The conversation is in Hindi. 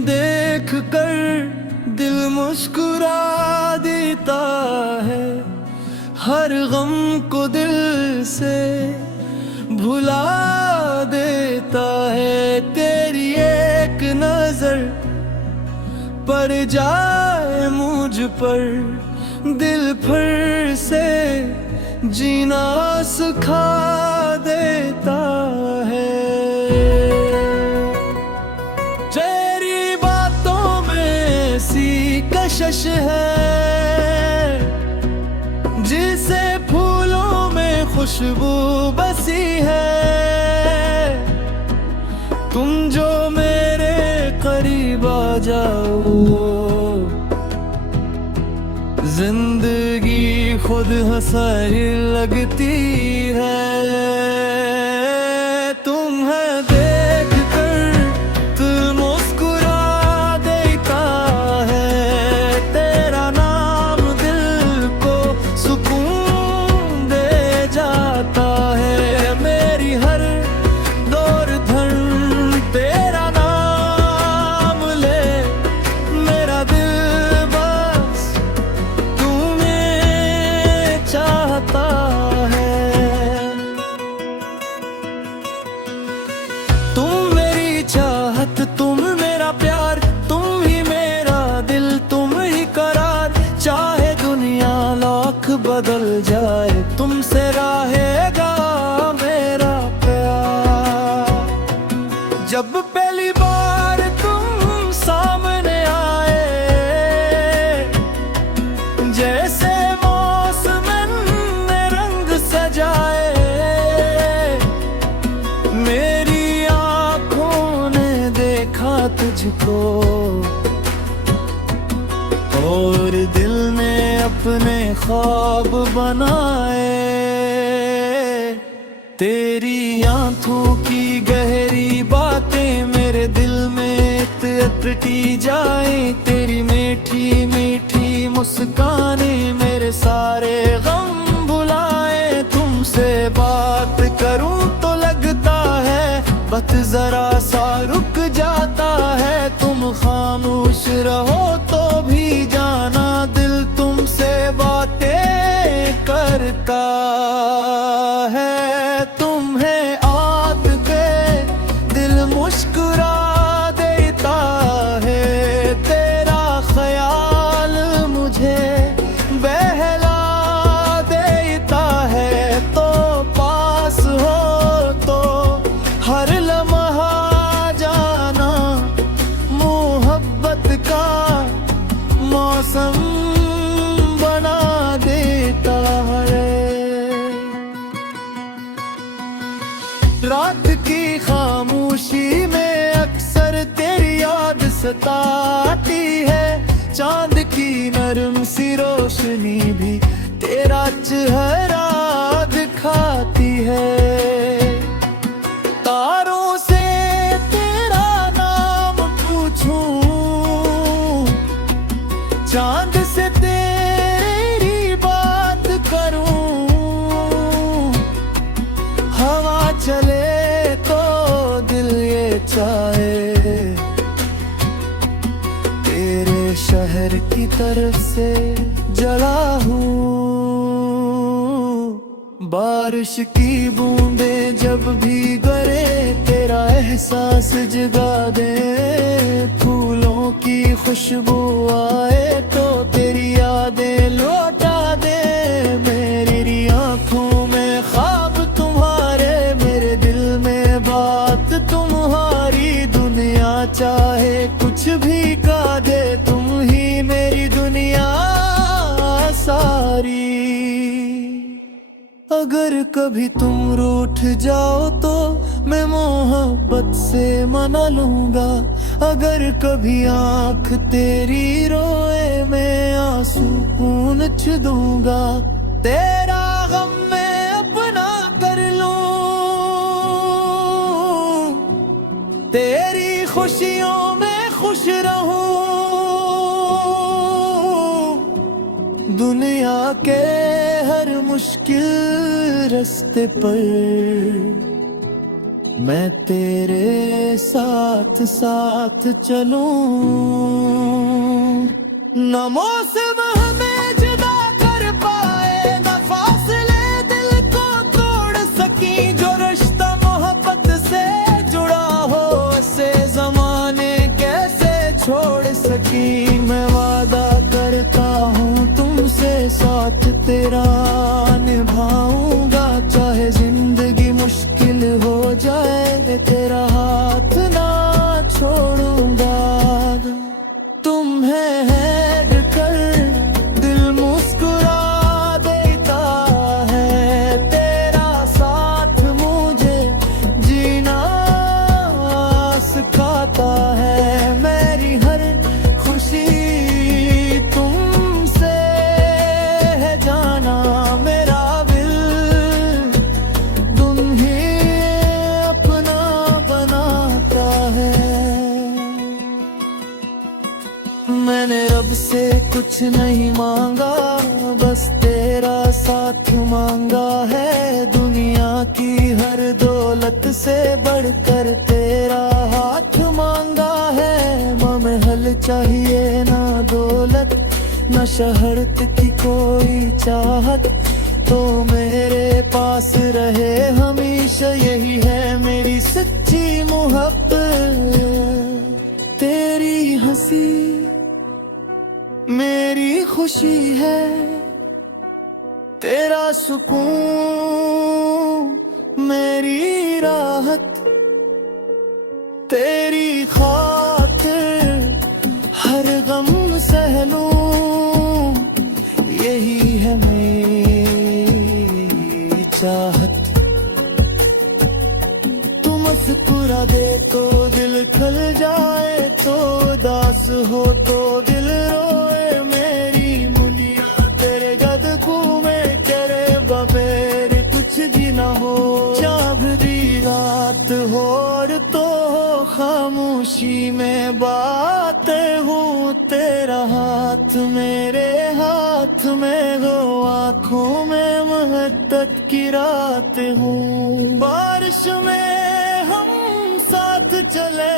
देख कर दिल मुस्कुरा देता है, हर गम को दिल से भुला देता है। तेरी एक नजर पड़ जाए मुझ पर, दिल फिर से जीना सिखा देता है। तेरी बातों में सी कशिश है, जिसे फूलों में खुशबू बसी है। तुम जो मेरे करीब आ जाओ, जिंदगी खुद हंसने लगती है। तुम्हें देख कर दिल मुस्कुरा देता है, तेरा नाम दिल को सुकून दे जाता है। मेरी हर दौर धन तेरा नाम ले, मेरा दिल बस तुम्हें चाहता है। तुम मेरी चाहत, तुम मेरा प्यार, तुम ही मेरा दिल, तुम ही करार। चाहे दुनिया लाख बदल जाए, तुमसे रहेगा मेरा प्यार। जब पहली बार तुम सामने आए, जैसे मौसम ने रंग सजाए, मेरी आंखों ने देखा तुझको और दिल ने अपने ख्वाब बनाए। तेरी आंखों की गहरी बातें मेरे दिल में उतरती जाए। तेरी मीठी मीठी मुस्कानें मेरे सारे गम भुलाए। तुमसे बात करूं तो लगता है वक्त जरा सा रुक जाता है। तुम खामोश रहो तो भी जाना दिल तुमसे बातें करता है। तुम्हें आद के दिल मुस्कुरा देता है, तेरा ख्याल मुझे बहला देता है। तो पास हो तो हर लम्हा जाना मोहब्बत का मौसम बना देता है। रात की खामोशी में अक्सर तेरी याद सताती है। चांद की नरम सी रोशनी भी तेरा चेहरा दिखाती है। तारों से तेरा नाम पूछूं, चांद से तेरी बात करूं। हवा चले तो दिल ये चाहे तेरे शहर की तरफ से जला हूँ। बारिश की बूंदें जब भी गिरे तेरा एहसास जगा दे। फूलों की खुशबू आए तो तेरी यादें लौटा दे। मेरी आंखों में ख्वाब तुम्हारे, मेरे दिल में बात तुम्हारी। दुनिया चाहे कुछ भी का दे, तुम ही मेरी दुनिया सारी। अगर कभी तुम रूठ जाओ तो मैं मोहब्बत से मना लूंगा। अगर कभी आंख तेरी रोए मैं आंसू पूंछ दूंगा। तेरा गम मैं अपना कर लूं, तेरी खुशियों में खुश रहूं। दुनिया के हर मुश्किल रास्ते पर मैं तेरे साथ साथ चलूं, न मौसम हमें जुदा कर पाए, न फासले दिल को तोड़ सकी। जो रिश्ता मोहब्बत से जुड़ा हो, ऐसे जमाने कैसे छोड़ सकी। मैं वादा करता हूँ तुमसे साथ तेरा निभाऊंगा, चाहे जिंदगी मुश्किल हो जाए, तेरा हाथ ना छोड़ूंगा। तुम्हें हैड कर दिल मुस्कुरा देता है, तेरा साथ मुझे जीना सिखाता है। मेरी हर खुशी तुमसे है जाना, मेरा दिल तुम्हें अपना बनाता है। मैंने रब से कुछ नहीं मांगा, बस तेरा साथ मांगा है। दुनिया की हर दौलत से बढ़कर तेरा हाथ मांगा है। महल चाहिए ना दौलत, न शहरत की कोई चाहत, तो मेरे पास रहे हमेशा, यही है मेरी सच्ची मोहब्बत। तेरी हंसी मेरी खुशी है, तेरा सुकून मेरी राहत, तेरी खातिर हर गम सह लूं, यही है मेरी चाहत। तू मुस्कुरा दे तो दिल खल जाए, तो उदास हो तो दिल रोए। मेरी मुनिया तेरे गद घूमे, तेरे बगैर कुछ भी ना हो। जब भी रात हो और तो हो, खामोशी में बातें हूँ, तेरा हाथ मेरे हाथ में हो, आँखों में मोहब्बत की रात हूँ। बारिश में हम साथ चले,